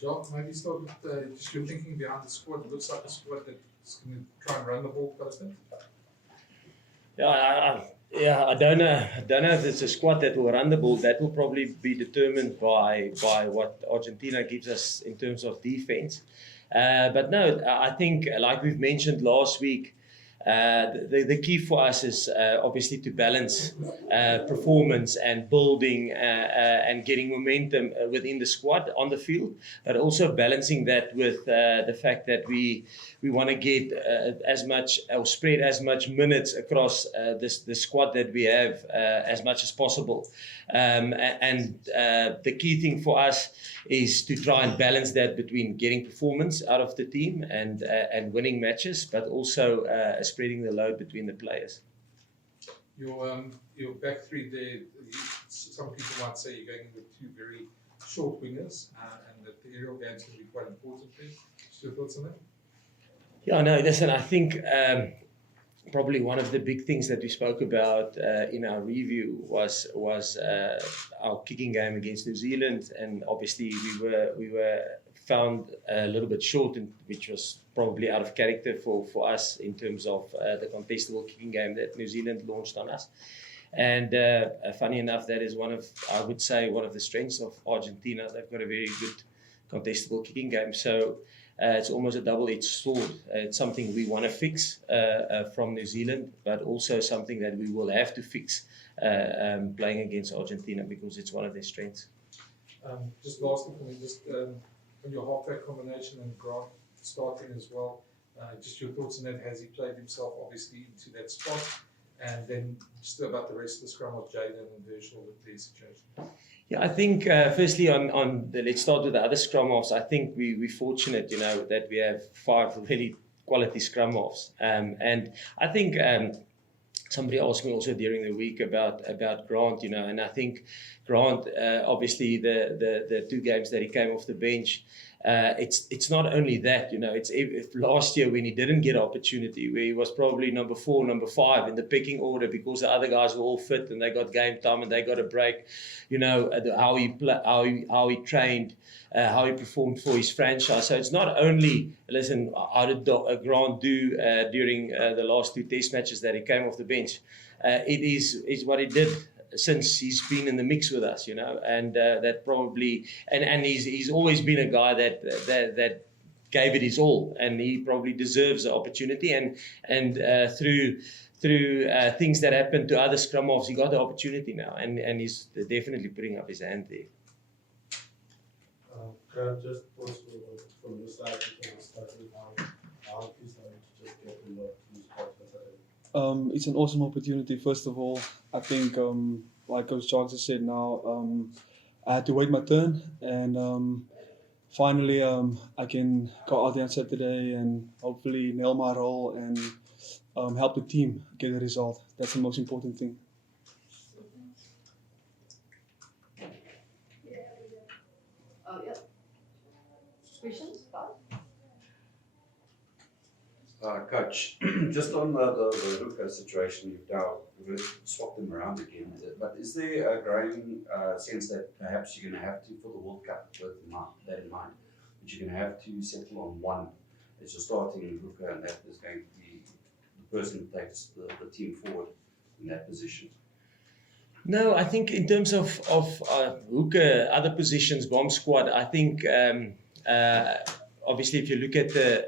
Jacques, maybe start with just your thinking behind the squad. It looks like a squad that's going to try and run the ball quite a bit. I don't know. I don't know if it's a squad that will run the ball. That will probably be determined by what Argentina gives us in terms of defense. But no, I think, like we've mentioned last week, the key for us is obviously to balance performance and building and getting momentum within the squad on the field, but also balancing that with the fact that we want to get as much or spread as much minutes across the squad that we have as much as possible. The key thing for us is to try and balance that between getting performance out of the team and winning matches, but also spreading the load between the players. Your back three there, some people might say you're going with two very short wingers, and that the aerial game is going to be quite important there. What's your thoughts on that? Yeah, no, listen, I think probably one of the big things that we spoke about in our review was our kicking game against New Zealand, and obviously we were found a little bit short, which was probably out of character for us in terms of the contestable kicking game that New Zealand launched on us. And funny enough, that is I would say one of the strengths of Argentina. They've got a very good contestable kicking game. So it's almost a double-edged sword. It's something we want to fix from New Zealand, but also something that we will have to fix playing against Argentina, because it's one of their strengths. Just lastly for me, just on your halfback combination and Grant starting as well, just your thoughts on that. Has he played himself obviously into that spot? And then just about the rest of the scrum of Jaden and Virgil with their situation. Yeah, I think firstly let's start with the other scrum-halves. I think we're fortunate, that we have 5 really quality scrum-halves. And I think somebody asked me also during the week about Grant, and I think Grant, obviously the 2 games that he came off the bench, it's not only that, it's last year when he didn't get opportunity, where he was probably number 4, number 5 in the pecking order, because the other guys were all fit and they got game time and they got a break. How he trained, how he performed for his franchise. So it's not only, listen, how did Grant do during the last 2 test matches that he came off the bench. It is what he did since he's been in the mix with us, and that probably, and he's always been a guy that gave it his all, and he probably deserves the opportunity. And through things that happened to other scrum-halves, he got the opportunity now, and he's definitely putting up his hand there. Grant, just from your side, before we start with how is that to just get in the spot? It's an awesome opportunity. First of all, I think, like Coach Jacques has said now, I had to wait my turn, and finally I can go out there on Saturday and hopefully nail my role and help the team get a result. That's the most important thing. Questions? Coach, just on the Luca situation, you've swapped them around again, but is there a growing sense that perhaps you're going to have to, for the World Cup, with that in mind, that you're going to have to settle on one as you're starting Luca, and that is going to be the person who takes the team forward in that position? No, I think in terms of Luca, other positions, bomb squad, I think obviously if you look at the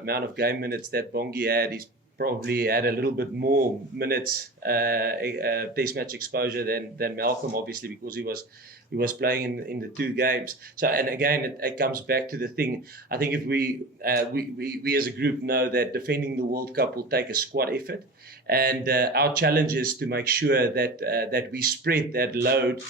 amount of game minutes that Bongi had, he's probably had a little bit more minutes, test match exposure than Malcolm, obviously, because he was playing in the 2 games. So, and again, it comes back to the thing. I think if we as a group know that defending the World Cup will take a squad effort, and our challenge is to make sure that we spread that load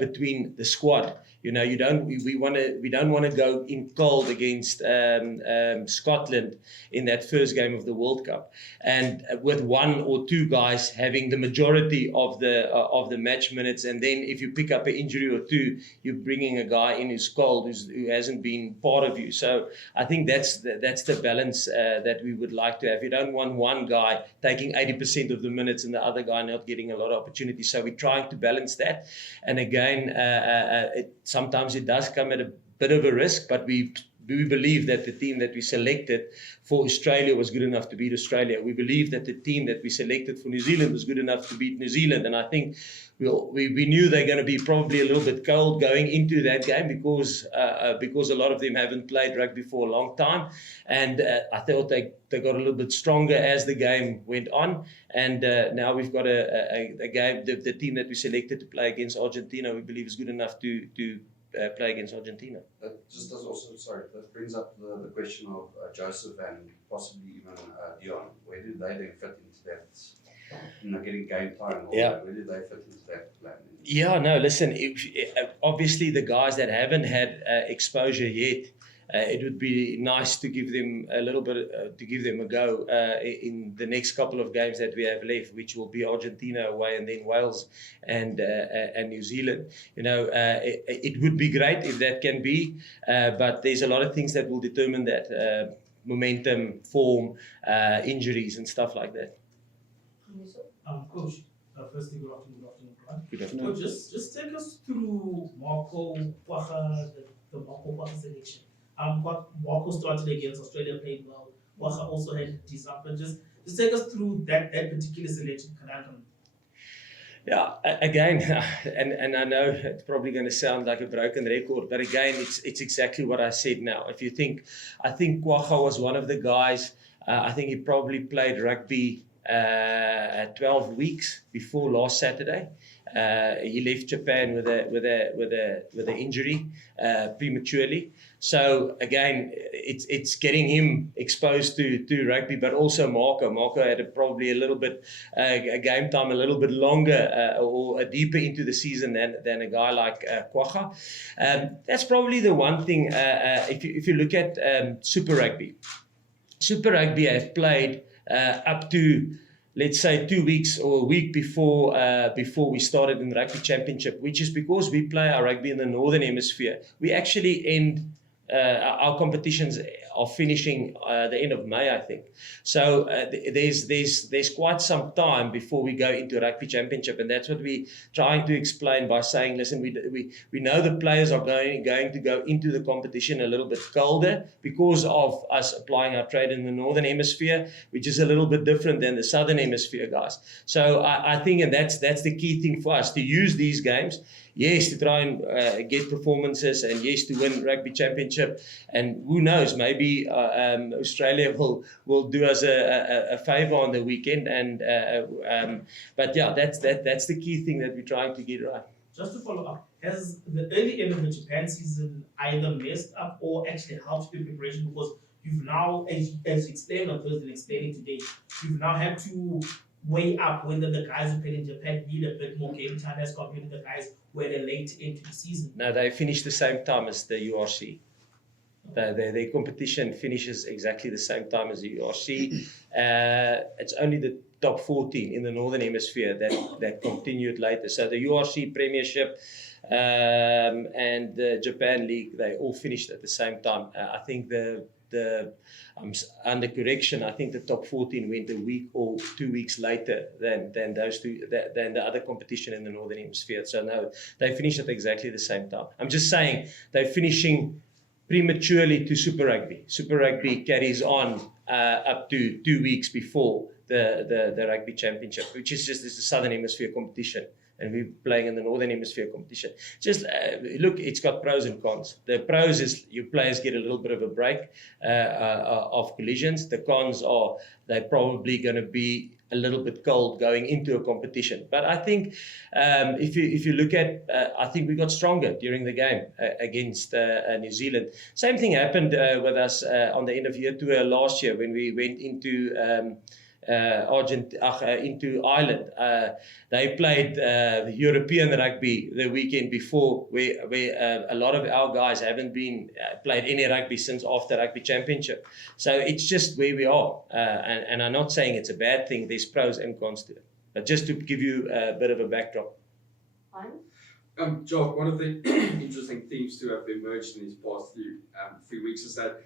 between the squad. We don't want to go in cold against Scotland in that first game of the World Cup, and with 1 or 2 guys having the majority of the match minutes, and then if you pick up an injury or 2, you're bringing a guy in who's cold, who hasn't been part of you. So I think that's the balance that we would like to have. You don't want one guy taking 80% of the minutes and the other guy not getting a lot of opportunity. So we're trying to balance that, and again, sometimes it does come at a bit of a risk, but we believe that the team that we selected for Australia was good enough to beat Australia. We believe that the team that we selected for New Zealand was good enough to beat New Zealand. And I think we knew they're going to be probably a little bit cold going into that game because a lot of them haven't played rugby for a long time. And I thought they got a little bit stronger as the game went on. And now we've got a game, the team that we selected to play against Argentina, we believe is good enough to play against Argentina. That just does also, that brings up the question of Joseph and possibly even Dion. Where do they then fit into that, getting game time? Or Yeah. Where do they fit into that plan? Yeah, no, listen, obviously the guys that haven't had exposure yet, it would be nice to give them a little bit, to give them a go in the next couple of games that we have left, which will be Argentina away and then Wales and New Zealand. It would be great if that can be, but there's a lot of things that will determine that, momentum, form, injuries and stuff like that. Coach, firstly, good afternoon, Grant. Good afternoon. Coach, just take us through Marco Kwacha, the Marco Kwacha selection. Marco started against Australia, played well. Kwacha also had disaster. Just take us through that particular selection conundrum. Yeah, again, and I know it's probably going to sound like a broken record, but again, it's exactly what I said now. If you think, I think Kwacha was one of the guys, I think he probably played rugby 12 weeks before last Saturday. He left Japan with an injury prematurely. So again, it's getting him exposed to rugby, but also Marco. Marco had probably a little bit a game time a little bit longer or deeper into the season than a guy like Kwacha. That's probably the one thing. If you look at Super Rugby, Super Rugby have played up to, let's say, 2 weeks or a week before we started in the Rugby Championship, which is because we play our rugby in the Northern Hemisphere. We actually end, our competitions are finishing the end of May, I think. So there's quite some time before we go into Rugby Championship, and that's what we're trying to explain by saying, listen, we know the players are going to go into the competition a little bit colder because of us applying our trade in the Northern Hemisphere, which is a little bit different than the Southern Hemisphere guys. So I think, and that's the key thing for us, to use these games, yes, to try and get performances, and yes, to win Rugby Championship. And who knows, maybe Australia will do us a favour on the weekend. But yeah, that's the key thing that we're trying to get right. Just to follow up, has the early end of the Japan season either messed up or actually helped the preparation? Because you've now, as you explained on Thursday and explaining today, you've now had to weigh up whether the guys who played in Japan need a bit more game time as compared to the guys who are late into the season. No, they finished the same time as the URC. Their competition finishes exactly the same time as the URC. It's only the top 14 in the Northern Hemisphere that continued later. So the URC Premiership and the Japan League, they all finished at the same time. I think under correction, I think the top 14 went a week or 2 weeks later than those two, than the other competition in the Northern Hemisphere. So no, they finished at exactly the same time. I'm just saying they're finishing prematurely to Super Rugby. Super Rugby carries on up to 2 weeks before the Rugby Championship, which is just the Southern Hemisphere competition. And we're playing in the Northern Hemisphere competition. Just look, it's got pros and cons. The pros is your players get a little bit of a break of collisions. The cons are they're probably going to be a little bit cold going into a competition. But I think if you look at, I think we got stronger during the game against New Zealand. Same thing happened with us on the end of year tour last year when we went into into Ireland. They played European rugby the weekend before, where a lot of our guys haven't been played any rugby since after Rugby Championship. So it's just where we are, and I'm not saying it's a bad thing. There's pros and cons to it, but just to give you a bit of a backdrop. Fine. Jacques, one of the interesting themes to have emerged in these past few weeks is that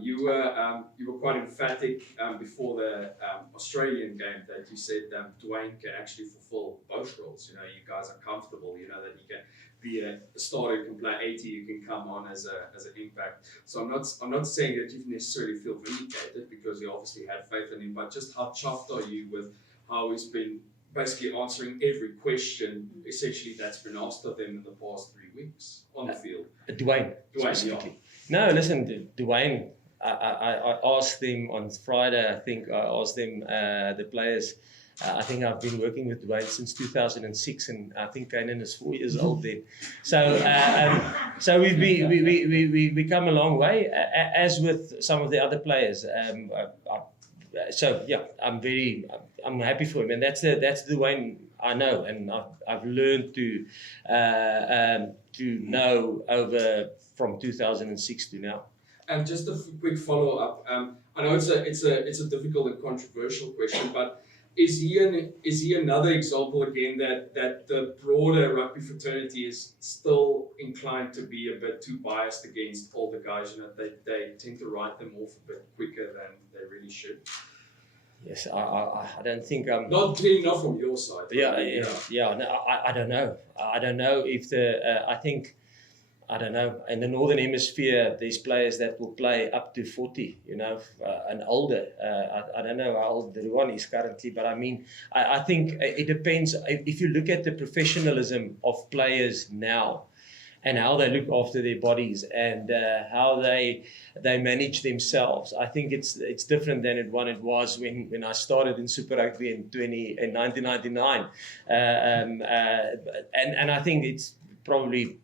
you were quite emphatic before the Australian game that you said Dwayne can actually fulfill both roles. You know, you guys are comfortable. You know that you can be a starter who can play 80, you can come on as an impact. So I'm not saying that you necessarily feel vindicated because you obviously had faith in him, but just how chuffed are you with how he's been basically answering every question essentially that's been asked of them in the past 3 weeks on the field? Dwayne specifically. No, listen, Dwayne. I asked them on Friday. I think I asked them the players. I think I've been working with Dwayne since 2006, and I think Kanan is 4 years old then. So, so we come a long way, as with some of the other players. So yeah, I'm happy for him, and that's the Dwayne I know, and I've learned to know over from 2006 to now. And just a quick follow up. I know it's a difficult and controversial question, but is he another example again that the broader rugby fraternity is still inclined to be a bit too biased against older guys, and that they tend to write them off a bit quicker than they really should? Yes, I don't think I'm not clearly not from your side. Yeah. No, I don't know. I don't know if I don't know. In the Northern Hemisphere, there's players that will play up to 40, and older. I don't know how old Ruan is currently, but I mean, I think it depends. If you look at the professionalism of players now, and how they look after their bodies and how they manage themselves, I think it's different than what it was when I started in Super Rugby in 1999, and I think it's probably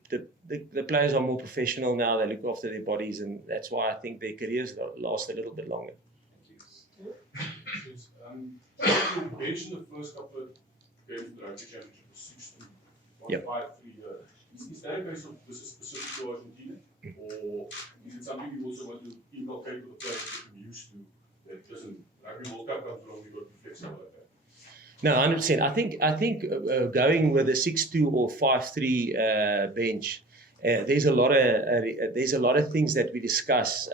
the players are more professional now. They look after their bodies, and that's why I think their careers last a little bit longer. You mentioned the first couple of games of the Rugby Championship was 6-1, 5-3. Is that based on this is specific to Argentina, or is it something you also want to inculcate with the players to get them used to? That listen, Rugby World Cup comes along, we've got to be flexible like that. No, 100%. I think going with a 6-2 or 5-3 bench. There's a lot of things that we discuss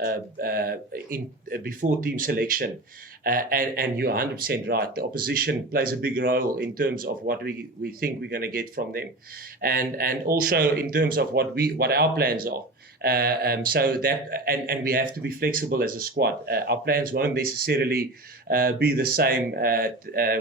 before team selection, and you're 100% right. The opposition plays a big role in terms of what we think we're going to get from them, and also in terms of what our plans are. So that and we have to be flexible as a squad. Our plans won't necessarily be the same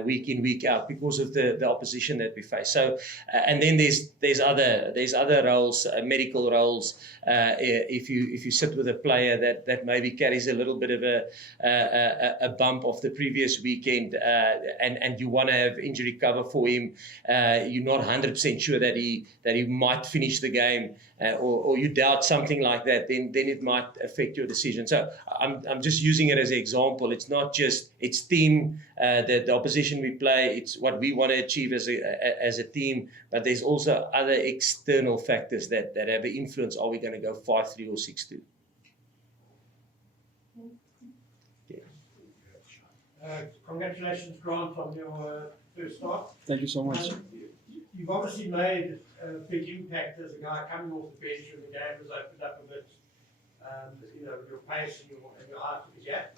week in, week out because of the opposition that we face. So and then there's other roles, medical roles. If you sit with a player that maybe carries a little bit of a bump of the previous weekend, and you want to have injury cover for him, you're not 100% sure that he might finish the game, or you doubt something like that, then it might affect your decision. So I'm just using it as an example. It's not just it's team, the opposition we play. It's what we want to achieve as a team. But there's also other external factors that have an influence. Are we going to go 5-3 or 6-2? Congratulations, Grant, on your first start. Thank you so much. You've obviously made a big impact as a guy coming off the bench when the game was opened up a bit. Your pace and your eye for the gap.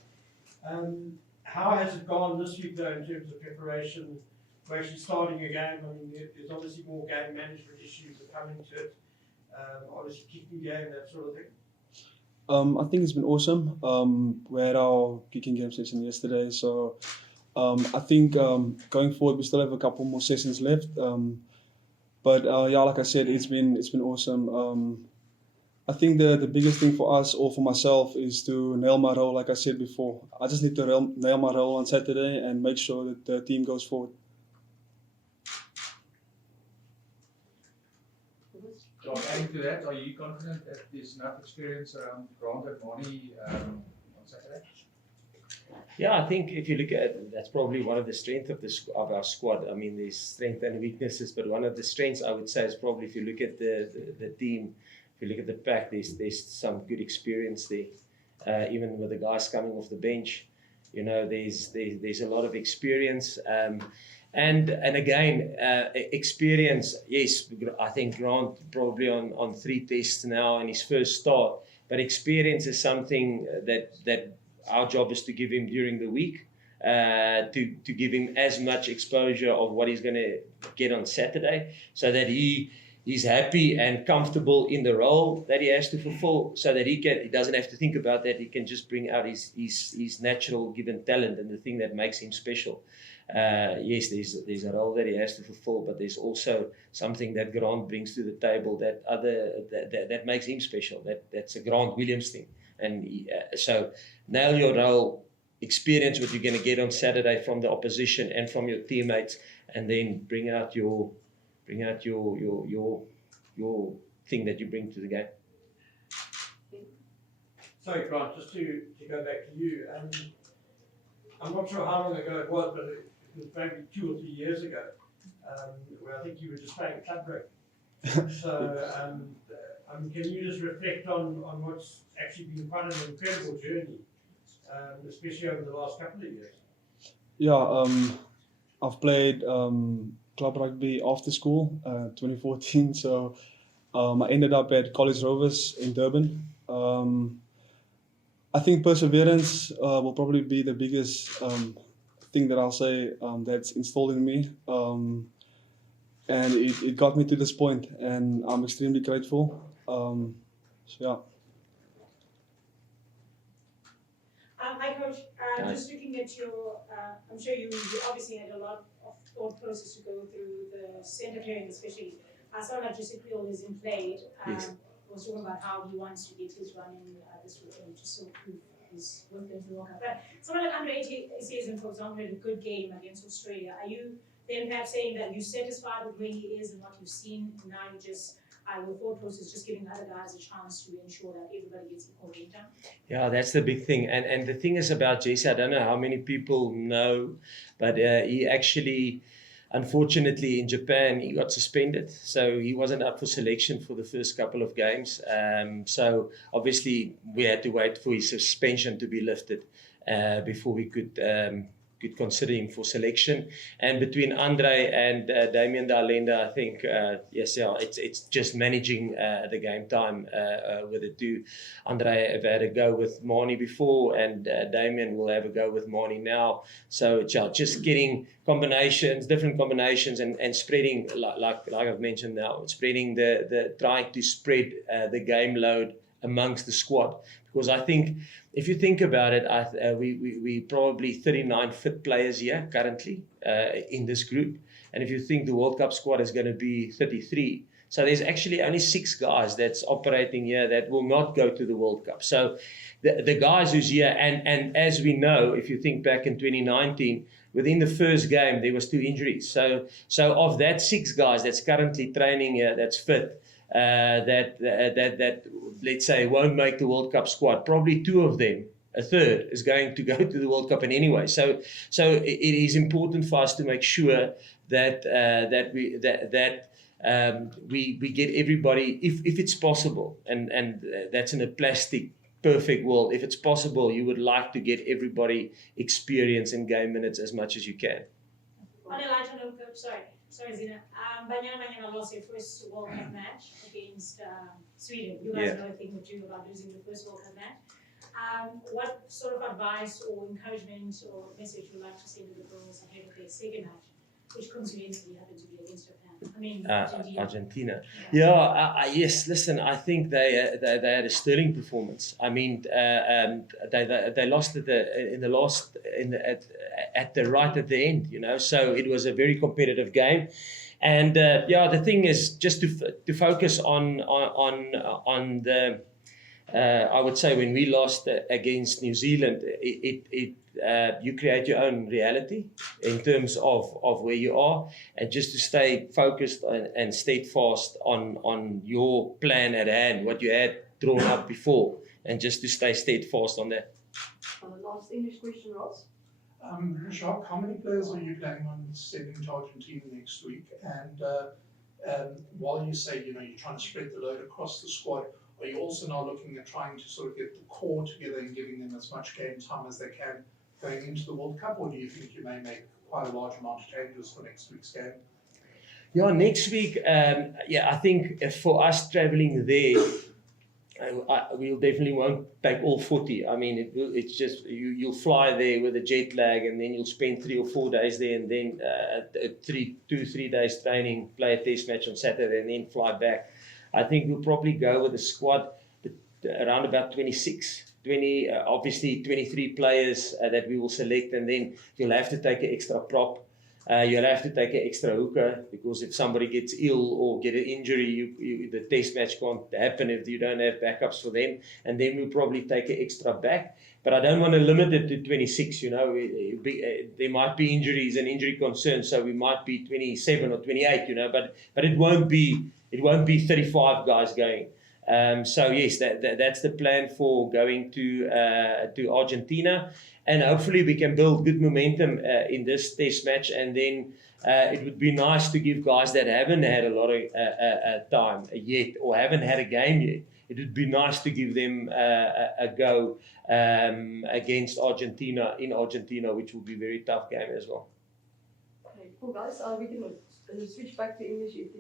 How has it gone this week, though, in terms of preparation for actually starting a game? I mean, there's obviously more game management issues that come into it. Obviously, kicking game, that sort of thing. I think it's been awesome. We had our kicking game session yesterday, so I think going forward we still have a couple more sessions left. But like I said, it's been awesome. I think the biggest thing for us or for myself is to nail my role. Like I said before, I just need to nail my role on Saturday and make sure that the team goes forward. Adding to that, are you confident that there's enough experience around Grant and Monty on Saturday? Yeah, I think if you look at it, that's probably one of the strengths of our squad. I mean, there's strengths and weaknesses, but one of the strengths I would say is probably if you look at the team, if you look at the pack, there's some good experience there. Even with the guys coming off the bench, there's a lot of experience. And again, experience. Yes, I think Grant probably on 3 tests now in his first start. But experience is something that our job is to give him during the week, to give him as much exposure of what he's going to get on Saturday, so that he he's happy and comfortable in the role that he has to fulfill, so that he doesn't have to think about that. He can just bring out his natural given talent and the thing that makes him special. Yes, there's a role that he has to fulfill, but there's also something that Grant brings to the table that makes him special. That's a Grant Williams thing. And so nail your role, experience what you're going to get on Saturday from the opposition and from your teammates, and then bring out your thing that you bring to the game. Sorry, Grant, just to go back to you. I'm not sure how long ago it was, but it was maybe 2 or 3 years ago, where I think you were just playing club rugby. So, can you just reflect on what's actually been quite an incredible journey, especially over the last couple of years? Yeah, I've played club rugby after school, 2014. So I ended up at College Rovers in Durban. I think perseverance will probably be the biggest thing that I'll say that's installed in me. And it got me to this point, and I'm extremely grateful. So yeah. Hi, Coach. Just looking at your, I'm sure you obviously had a lot of thought process to go through the centre clearing, especially. I saw that Jacques Nienaber is in play. Yes. Was talking about how he wants to get his run in this weekend, just so he's worked into the World Cup. But someone like under 18 season, for example, had a good game against Australia. Are you then perhaps saying that you're satisfied with where he is and what you've seen, and now you just your thought process just giving other guys a chance to ensure that everybody gets equal game time? Yeah, that's the big thing. And the thing is about Jesse, I don't know how many people know, but he actually, unfortunately, in Japan, he got suspended. So he wasn't up for selection for the first couple of games. So obviously, we had to wait for his suspension to be lifted before we could consider him for selection. And between Andre and Damien D'Alenda, I think, it's just managing the game time with the two. Andre have had a go with Marnie before, and Damien will have a go with Marnie now. So just getting combinations, different combinations, and spreading, like I've mentioned now, spreading trying to spread the game load amongst the squad. Because I think, if you think about it, we probably 39 fit players here currently in this group. And if you think the World Cup squad is going to be 33, so there's actually only 6 guys that's operating here that will not go to the World Cup. So the guys who's here, and as we know, if you think back in 2019, within the first game, there was 2 injuries. So of that 6 guys that's currently training here, that's fit, that let's say won't make the World Cup squad, probably 2 of them, a third, is going to go to the World Cup in anyway. So it is important for us to make sure that we get everybody, if it's possible, and that's in a plastic perfect world. If it's possible, you would like to get everybody experience in game minutes as much as you can. On a lighter note, Coach, sorry, Zina. Banyana lost their first World Cup match against Sweden. You guys know a thing or two about losing the first World Cup match. What sort of advice or encouragement or message would you like to send to the girls ahead of their second match, which coincidentally happened to be against Japan? I mean, Argentina. Yes. Listen, I think they had a sterling performance. I mean, they lost at the end. You know, so it was a very competitive game. And the thing is just to focus on the. I would say when we lost against New Zealand, you create your own reality in terms of where you are, and just to stay focused and steadfast on your plan at hand, what you had drawn up before, and just to stay steadfast on that. Last English question, Ross. Jacques, how many players are you planning on sending to Argentina next week? And while you say you're trying to spread the load across the squad, are you also now looking at trying to sort of get the core together and giving them as much game time as they can going into the World Cup, or do you think you may make quite a large amount of changes for next week's game? Yeah, next week, I think for us traveling there, we'll definitely won't take all 40. I mean, it's just you'll fly there with a jet lag, and then you'll spend 3 or 4 days there, and then 2-3 days training, play a test match on Saturday, and then fly back. I think we'll probably go with a squad around about 26. 20, obviously 23 players that we will select, and then you'll have to take an extra prop. You'll have to take an extra hooker, because if somebody gets ill or get an injury, the test match can't happen if you don't have backups for them. And then we'll probably take an extra back. But I don't want to limit it to 26. You know, there might be injuries and injury concerns, so we might be 27 or 28. You know, but it won't be 35 guys going. So yes, that's the plan for going to Argentina, and hopefully we can build good momentum in this test match, and then it would be nice to give guys that haven't had a lot of time yet or haven't had a game yet. It would be nice to give them a go against Argentina in Argentina, which will be a very tough game as well. Okay, cool guys. We can switch back to English if